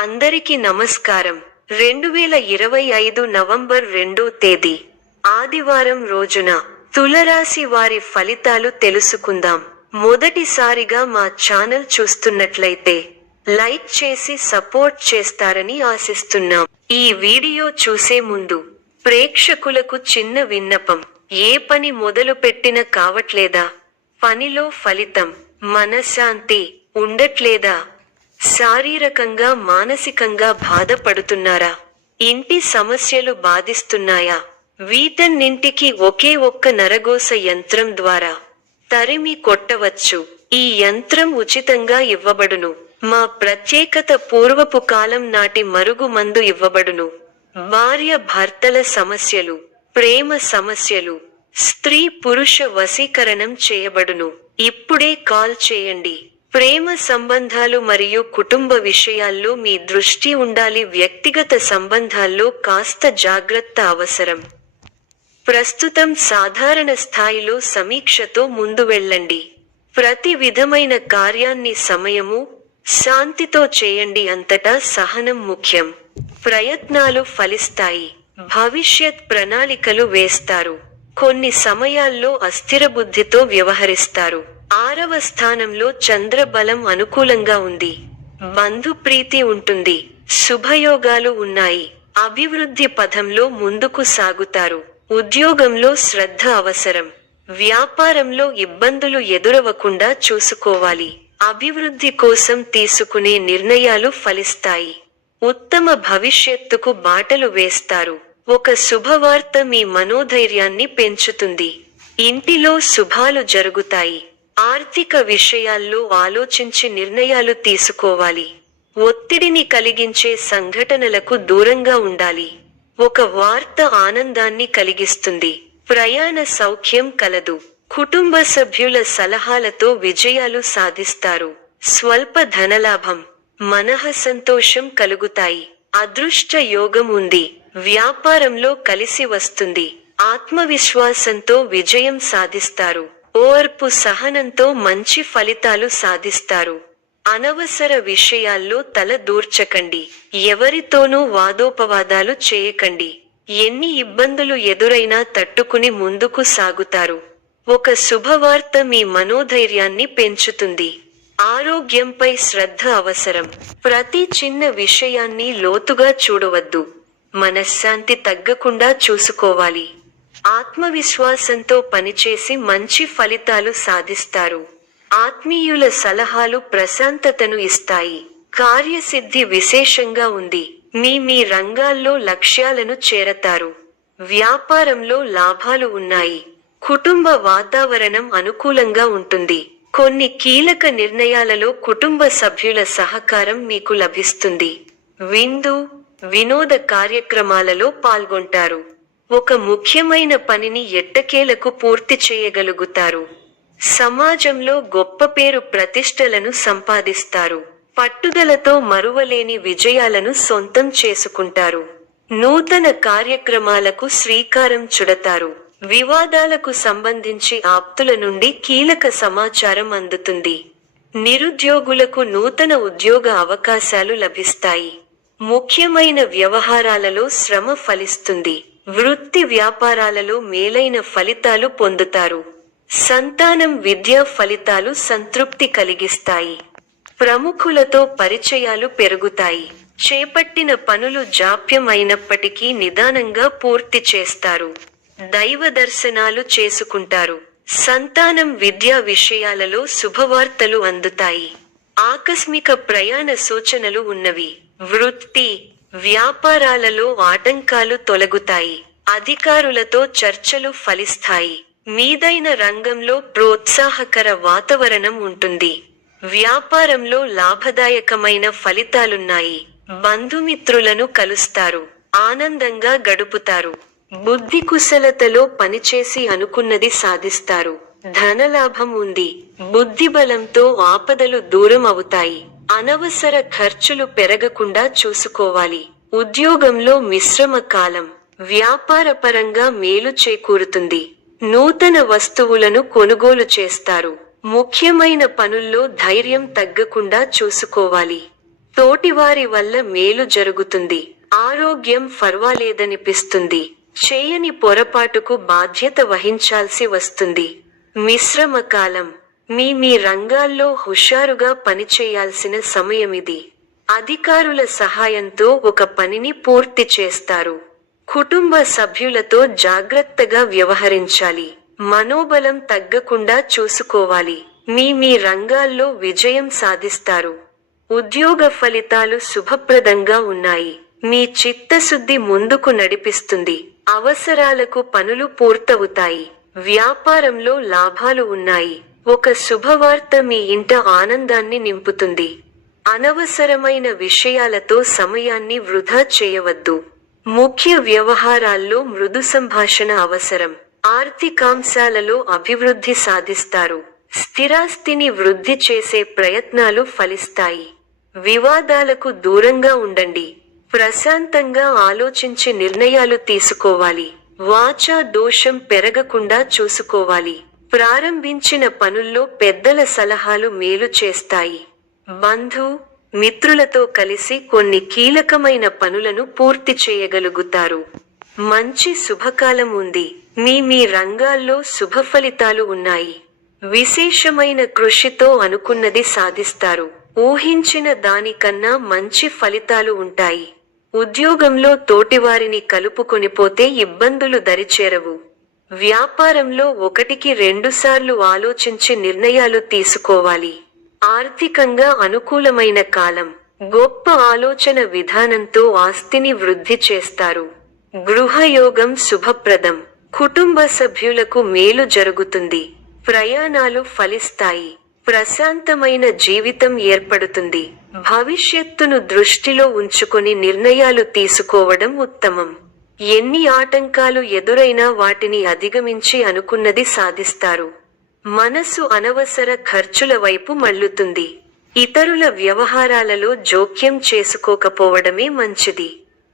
అందరికి నమస్కారం. 2025 నవంబర్ 2 తేదీ ఆదివారం రోజున తులరాశి వారి ఫలితాలు తెలుసుకుందాం. మొదటిసారిగా మా ఛానల్ చూస్తున్నట్లయితే లైక్ చేసి సపోర్ట్ చేస్తారని ఆశిస్తున్నాం. ఈ వీడియో చూసే ముందు ప్రేక్షకులకు చిన్న విన్నపం. ఏ పని మొదలు పెట్టిన కావట్లేదా? పనిలో ఫలితం, మనశ్శాంతి ఉండట్లేదా? శారీరకంగా మానసికంగా బాధపడుతున్నారా? ఇంటి సమస్యలు బాధిస్తున్నాయా? వీటన్నింటికి ఒకే ఒక్క నరగోస యంత్రం ద్వారా తరిమి కొట్టవచ్చు. ఈ యంత్రం ఉచితంగా ఇవ్వబడును. మా ప్రత్యేకత పూర్వపు కాలం నాటి మరుగు మందు ఇవ్వబడును. భార్య భర్తల సమస్యలు, ప్రేమ సమస్యలు, స్త్రీ పురుష వశీకరణం చేయబడును. ఇప్పుడే కాల్ చేయండి. ప్రేమ సంబంధాలు మరియు కుటుంబ విషయాల్లో మీ దృష్టి ఉండాలి. వ్యక్తిగత సంబంధాల్లో కాస్త జాగ్రత్త అవసరం. ప్రస్తుతం సాధారణ స్థాయిలో సమీక్షతో ముందు వెళ్ళండి. ప్రతి విధమైన కార్యాన్ని సమయము, శాంతితో చేయండి. అంతటా సహనం ముఖ్యం. ప్రయత్నాలు ఫలిస్తాయి. భవిష్యత్ ప్రణాళికలు వేస్తారు. కొన్ని సమయాల్లో అస్థిర బుద్ధితో వ్యవహరిస్తారు. 6వ స్థానంలో చంద్రబలం అనుకూలంగా ఉంది. బంధు ప్రీతి ఉంటుంది. శుభయోగాలు ఉన్నాయి. అభివృద్ధి పథంలో ముందుకు సాగుతారు. ఉద్యోగంలో శ్రద్ధ అవసరం. వ్యాపారంలో ఇబ్బందులు ఎదురవకుండా చూసుకోవాలి. అభివృద్ధి కోసం తీసుకునే నిర్ణయాలు ఫలిస్తాయి. ఉత్తమ భవిష్యత్తుకు బాటలు వేస్తారు. ఒక శుభవార్త మీ మనోధైర్యాన్ని పెంచుతుంది. ఇంటిలో శుభాలు జరుగుతాయి. ఆర్థిక విషయాల్లో ఆలోచించి నిర్ణయాలు తీసుకోవాలి. ఒత్తిడిని కలిగించే సంఘటనలకు దూరంగా ఉండాలి. ఒక వార్త ఆనందాన్ని కలిగిస్తుంది. ప్రయాణ సౌఖ్యం కలదు. కుటుంబ సభ్యుల సలహాలతో విజయాలు సాధిస్తారు. స్వల్ప ధనలాభం, మనః సంతోషం కలుగుతాయి. అదృష్ట యోగం ఉంది. వ్యాపారంలో కలిసి వస్తుంది. ఆత్మవిశ్వాసంతో విజయం సాధిస్తారు. ఓర్పు సహనంతో మంచి ఫలితాలు సాధిస్తారు. అనవసర విషయాల్లో తల దూర్చకండి. ఎవరితోనూ వాదోపవాదాలు చేయకండి. ఎన్ని ఇబ్బందులు ఎదురైనా తట్టుకుని ముందుకు సాగుతారు. ఒక శుభవార్త మీ మనోధైర్యాన్ని పెంచుతుంది. ఆరోగ్యంపై శ్రద్ధ అవసరం. ప్రతి చిన్న విషయాన్ని లోతుగా చూడవద్దు. మనశ్శాంతి తగ్గకుండా చూసుకోవాలి. ఆత్మవిశ్వాసంతో పనిచేసి మంచి ఫలితాలు సాధిస్తారు. ఆత్మీయుల సలహాలు ప్రశాంతతను ఇస్తాయి. కార్యసిద్ధి విశేషంగా ఉంది. మీ రంగాల్లో లక్ష్యాలను చేరతారు. వ్యాపారంలో లాభాలు ఉన్నాయి. కుటుంబ వాతావరణం అనుకూలంగా ఉంటుంది. కొన్ని కీలక నిర్ణయాలలో కుటుంబ సభ్యుల సహకారం మీకు లభిస్తుంది. విందు, వినోద కార్యక్రమాలలో పాల్గొంటారు. ఒక ముఖ్యమైన పనిని ఎట్టకేలకు పూర్తి చేయగలుగుతారు. సమాజంలో గొప్ప పేరు ప్రతిష్టలను సంపాదిస్తారు. పట్టుదలతో మరువలేని విజయాలను సొంతం చేసుకుంటారు. నూతన కార్యక్రమాలకు శ్రీకారం చుడతారు. వివాదాలకు సంబంధించి ఆప్తుల నుండి కీలక సమాచారం అందుతుంది. నిరుద్యోగులకు నూతన ఉద్యోగ అవకాశాలు లభిస్తాయి. ముఖ్యమైన వ్యవహారాలలో శ్రమ ఫలిస్తుంది. వృత్తి వ్యాపారాలలో మేలైన ఫలితాలు పొందుతారు. సంతానం విద్యా ఫలితాలు సంతృప్తి కలిగిస్తాయి. ప్రముఖులతో పరిచయాలు పెరుగుతాయి. చేపట్టిన పనులు జాప్యం అయినప్పటికీ నిదానంగా పూర్తి చేస్తారు. దైవ దర్శనాలు చేసుకుంటారు. సంతానం విద్యా విషయాలలో శుభవార్తలు అందుతాయి. ఆకస్మిక ప్రయాణ సూచనలు ఉన్నవి. వృత్తి, వ్యాపారాలలో ఆటంకాలు తొలగుతాయి. అధికారులతో చర్చలు ఫలిస్తాయి. మీదైన రంగంలో ప్రోత్సాహకర వాతావరణం ఉంటుంది. వ్యాపారంలో లాభదాయకమైన ఫలితాలున్నాయి. బంధుమిత్రులను కలుస్తారు. ఆనందంగా గడుపుతారు. బుద్ధి కుశలతలో పనిచేసి అనుకున్నది సాధిస్తారు. ధనలాభం ఉంది. బుద్ధిబలంతో ఆపదలు దూరం అవుతాయి. అనవసర ఖర్చులు పెరగకుండా చూసుకోవాలి. ఉద్యోగంలో మిశ్రమ కాలం. వ్యాపారపరంగా మేలు చేకూరుతుంది. నూతన వస్తువులను కొనుగోలు చేస్తారు. ముఖ్యమైన పనుల్లో ధైర్యం తగ్గకుండా చూసుకోవాలి. తోటివారి వల్ల మేలు జరుగుతుంది. ఆరోగ్యం ఫర్వాలేదనిపిస్తుంది. చేయని పొరపాటుకు బాధ్యత వహించాల్సి వస్తుంది. మిశ్రమ కాలం. మీ రంగాల్లో హుషారుగా పనిచేయాల్సిన సమయమిది. అధికారుల సహాయంతో ఒక పనిని పూర్తి చేస్తారు. కుటుంబ సభ్యులతో జాగ్రత్తగా వ్యవహరించాలి. మనోబలం తగ్గకుండా చూసుకోవాలి. మీ రంగాల్లో విజయం సాధిస్తారు. ఉద్యోగ ఫలితాలు శుభప్రదంగా ఉన్నాయి. మీ చిత్తశుద్ధి ముందుకు నడిపిస్తుంది. అవసరాలకు పనులు పూర్తవుతాయి. వ్యాపారంలో లాభాలు ఉన్నాయి. ఒక శుభవార్త మీ ఇంట ఆనందాన్ని నింపుతుంది. అనవసరమైన విషయాలతో సమయాన్ని వృధా చేయవద్దు. ముఖ్య వ్యవహారాల్లో మృదు సంభాషణ అవసరం. ఆర్థికాంశాలలో అభివృద్ధి సాధిస్తారు. స్థిరాస్తిని వృద్ధి చేసే ప్రయత్నాలు ఫలిస్తాయి. వివాదాలకు దూరంగా ఉండండి. ప్రశాంతంగా ఆలోచించి నిర్ణయాలు తీసుకోవాలి. వాచా దోషం పెరగకుండా చూసుకోవాలి. ప్రారంభించిన పనుల్లో పెద్దల సలహాలు మేలు చేస్తాయి. మిత్రులతో కలిసి కొన్ని కీలకమైన పనులను పూర్తి చేయగలుగుతారు. మంచి శుభకాలం ఉంది. మీ రంగాల్లో శుభ ఫలితాలు ఉన్నాయి. విశేషమైన కృషితో అనుకున్నది సాధిస్తారు. ఊహించిన దానికన్నా మంచి ఫలితాలు ఉంటాయి. ఉద్యోగంలో తోటివారిని కలుపుకొనిపోతే ఇబ్బందులు దరిచేరవు. వ్యాపారంలో 1-2 సార్లు ఆలోచించి నిర్ణయాలు తీసుకోవాలి. ఆర్థికంగా అనుకూలమైన కాలం. గొప్ప ఆలోచన విధానంతో ఆస్తిని వృద్ధి చేస్తారు. గృహయోగం శుభప్రదం. కుటుంబ సభ్యులకు మేలు జరుగుతుంది. ప్రయాణాలు ఫలిస్తాయి. ప్రశాంతమైన జీవితం ఏర్పడుతుంది. భవిష్యత్తును దృష్టిలో ఉంచుకొని నిర్ణయాలు తీసుకోవడం ఉత్తమం. ఎన్ని ఆటంకాలు ఎదురైనా వాటిని అధిగమించి అనుకున్నది సాధిస్తారు. మనసు అనవసర ఖర్చుల వైపు మళ్లుతుంది. ఇతరుల వ్యవహారాలలో జోక్యం చేసుకోకపోవడమే మంచిది.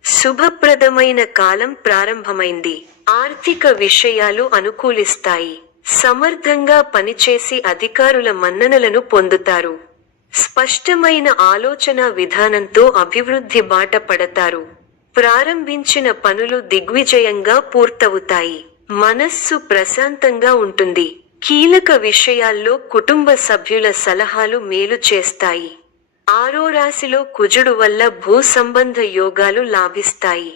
శుభప్రదమైన కాలం ప్రారంభమైంది. ఆర్థిక విషయాలు అనుకూలిస్తాయి. సమర్థంగా పనిచేసి అధికారుల మన్ననలను పొందుతారు. స్పష్టమైన ఆలోచన విధానంతో అభివృద్ధి బాట పడతారు. ప్రారంభించిన పనులు దిగ్విజయంగా పూర్తవుతాయి. మనస్సు ప్రశాంతంగా ఉంటుంది. కీలక విషయాల్లో కుటుంబ సభ్యుల సలహాలు మేలు చేస్తాయి. ఆరో రాశిలో కుజుడు వల్ల భూ సంబంధ యోగాలు లాభిస్తాయి.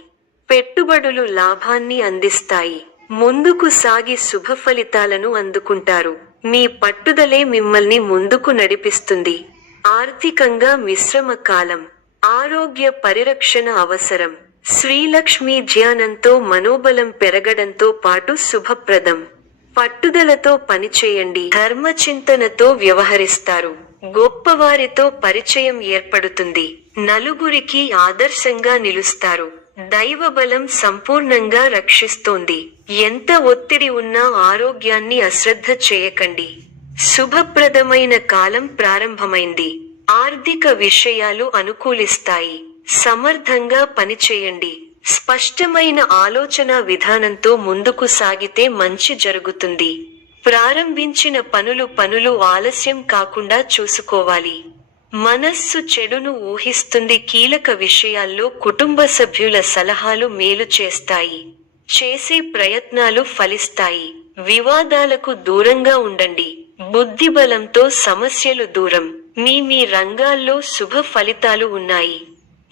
పెట్టుబడులు లాభాన్ని అందిస్తాయి. ముందుకు సాగి శుభ ఫలితాలను అందుకుంటారు. మీ పట్టుదలే మిమ్మల్ని ముందుకు నడిపిస్తుంది. ఆర్థికంగా మిశ్రమ కాలం. ఆరోగ్య పరిరక్షణ అవసరం. శ్రీలక్ష్మీ ధ్యానంతో మనోబలం పెరగడంతో పాటు శుభప్రదం. పట్టుదలతో పనిచేయండి. ధర్మచింతనతో వ్యవహరిస్తారు. గొప్పవారితో పరిచయం ఏర్పడుతుంది. నలుగురికి ఆదర్శంగా నిలుస్తారు. దైవబలం సంపూర్ణంగా రక్షిస్తోంది. ఎంత ఒత్తిడి ఉన్నా ఆరోగ్యాన్ని అశ్రద్ధ చేయకండి. శుభప్రదమైన కాలం ప్రారంభమైంది. ఆర్థిక విషయాలు అనుకూలిస్తాయి. సమర్థంగా పనిచేయండి. స్పష్టమైన ఆలోచన విధానంతో ముందుకు సాగితే మంచి జరుగుతుంది. ప్రారంభించిన పనులు ఆలస్యం కాకుండా చూసుకోవాలి. మనస్సు చెడును ఊహిస్తుంది. కీలక విషయాల్లో కుటుంబ సభ్యుల సలహాలు మేలు చేస్తాయి. చేసే ప్రయత్నాలు ఫలిస్తాయి. వివాదాలకు దూరంగా ఉండండి. బుద్ధిబలంతో సమస్యలు దూరం. మీ రంగాల్లో శుభ ఫలితాలు ఉన్నాయి.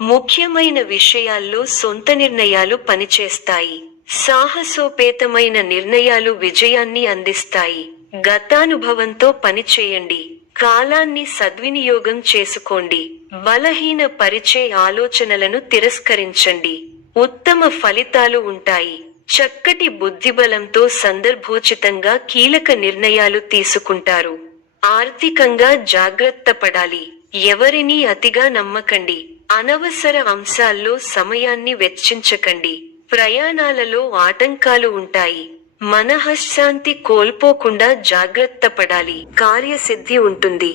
ముఖ్యమైన విషయాల్లో సొంత నిర్ణయాలు పనిచేస్తాయి. సాహసోపేతమైన నిర్ణయాలు విజయాన్ని అందిస్తాయి. గతానుభవంతో పనిచేయండి. కాలాన్ని సద్వినియోగం చేసుకోండి. బలహీన పరిచే ఆలోచనలను తిరస్కరించండి. ఉత్తమ ఫలితాలు ఉంటాయి. చక్కటి బుద్ధిబలంతో సందర్భోచితంగా కీలక నిర్ణయాలు తీసుకుంటారు. ఆర్థికంగా జాగ్రత్త పడాలి. ఎవరినీ అతిగా నమ్మకండి. అనవసర అంశాల్లో సమయాన్ని వెచ్చించకండి. ప్రయాణాలలో ఆటంకాలు ఉంటాయి. మనఃశాంతి కోల్పోకుండా జాగ్రత్త పడాలి. కార్యసిద్ధి ఉంటుంది.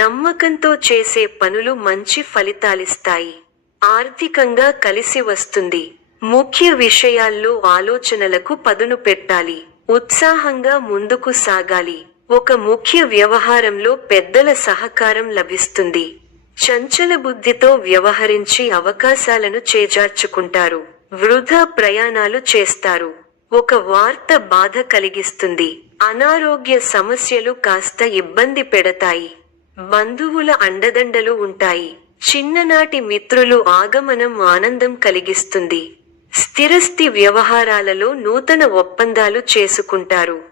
నమ్మకంతో చేసే పనులు మంచి ఫలితాలిస్తాయి. ఆర్థికంగా కలిసి వస్తుంది. ముఖ్య విషయాల్లో ఆలోచనలకు పదును పెట్టాలి. ఉత్సాహంగా ముందుకు సాగాలి. ఒక ముఖ్య వ్యవహారంలో పెద్దల సహకారం లభిస్తుంది. చంచల బుద్ధితో వ్యవహరించి అవకాశాలను చేజార్చుకుంటారు. వృధా ప్రయాణాలు చేస్తారు. ఒక వార్త బాధ కలిగిస్తుంది. అనారోగ్య సమస్యలు కాస్త ఇబ్బంది పెడతాయి. బంధువుల అండదండలు ఉంటాయి. చిన్ననాటి మిత్రులు ఆగమనం ఆనందం కలిగిస్తుంది. స్థిరస్థి వ్యవహారాలలో నూతన ఒప్పందాలు చేసుకుంటారు.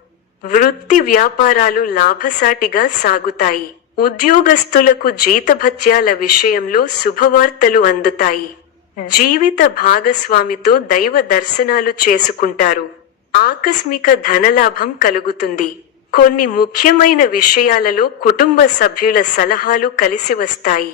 వృత్తి వ్యాపారాలు లాభసాటిగా సాగుతాయి. ఉద్యోగస్తులకు జీతభత్యాల విషయంలో శుభవార్తలు అందుతాయి. జీవిత భాగస్వామితో దైవ దర్శనాలు చేసుకుంటారు. ఆకస్మిక ధనలాభం కలుగుతుంది. కొన్ని ముఖ్యమైన విషయాలలో కుటుంబ సభ్యుల సలహాలు కలిసి వస్తాయి.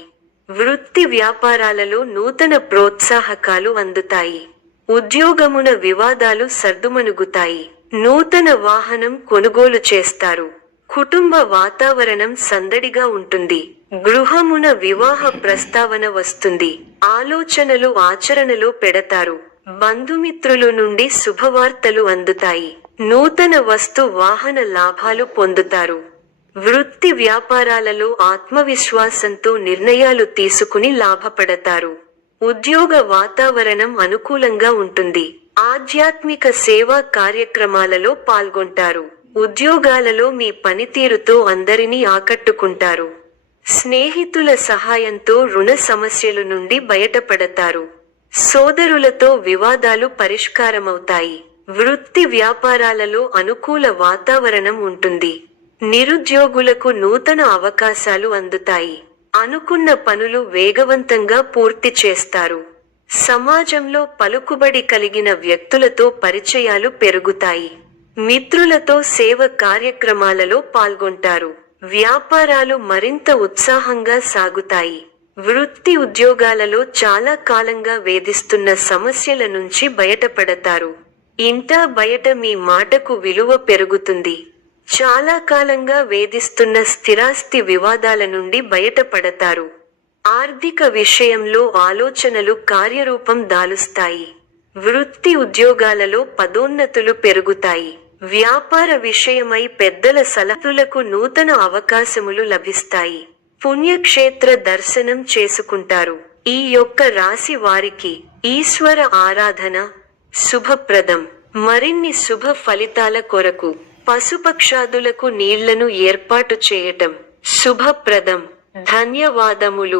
వృత్తి వ్యాపారాలలో నూతన ప్రోత్సాహకాలు అందుతాయి. ఉద్యోగమున వివాదాలు సర్దుమణుగుతాయి. నూతన వాహనం కొనుగోలు చేస్తారు. కుటుంబ వాతావరణం సందడిగా ఉంటుంది. గృహమున వివాహ ప్రస్తావన వస్తుంది. ఆలోచనలు ఆచరణలో పెడతారు. బంధుమిత్రులు నుండి శుభవార్తలు అందుతాయి. నూతన వస్తు వాహన లాభాలు పొందుతారు. వృత్తి వ్యాపారాలలో ఆత్మవిశ్వాసంతో నిర్ణయాలు తీసుకుని లాభపడతారు. ఉద్యోగ వాతావరణం అనుకూలంగా ఉంటుంది. ఆధ్యాత్మిక సేవా కార్యక్రమాలలో పాల్గొంటారు. ఉద్యోగాలలో మీ పనితీరుతో అందరినీ ఆకట్టుకుంటారు. స్నేహితుల సహాయంతో రుణ సమస్యల నుండి బయటపడతారు. సోదరులతో వివాదాలు పరిష్కారమవుతాయి. వృత్తి వ్యాపారాలలో అనుకూల వాతావరణం ఉంటుంది. నిరుద్యోగులకు నూతన అవకాశాలు అందుతాయి. అనుకున్న పనులు వేగవంతంగా పూర్తి చేస్తారు. సమాజంలో పలుకుబడి కలిగిన వ్యక్తులతో పరిచయాలు పెరుగుతాయి. మిత్రులతో సేవ కార్యక్రమాలలో పాల్గొంటారు. వ్యాపారాలు మరింత ఉత్సాహంగా సాగుతాయి. వృత్తి ఉద్యోగాలలో చాలా కాలంగా వేధిస్తున్న సమస్యల నుంచి బయటపడతారు. ఇంటా బయట మీ మాటకు విలువ పెరుగుతుంది. చాలా కాలంగా వేధిస్తున్న స్థిరాస్తి వివాదాల నుండి బయటపడతారు. ఆర్థిక విషయంలో ఆలోచనలు కార్యరూపం దాలుస్తాయి. వృత్తి ఉద్యోగాలలో పదోన్నతులు పెరుగుతాయి. వ్యాపార విషయమై పెద్దల సలహాలకు నూతన అవకాశములు లభిస్తాయి. పుణ్యక్షేత్ర దర్శనం చేసుకుంటారు. ఈ యొక్క రాశి వారికి ఈశ్వర ఆరాధన శుభప్రదం. మరిన్ని శుభ ఫలితాల కొరకు పశుపక్షాదులకు నీళ్లను ఏర్పాటు చేయటం శుభప్రదం. ధన్యవాదములు.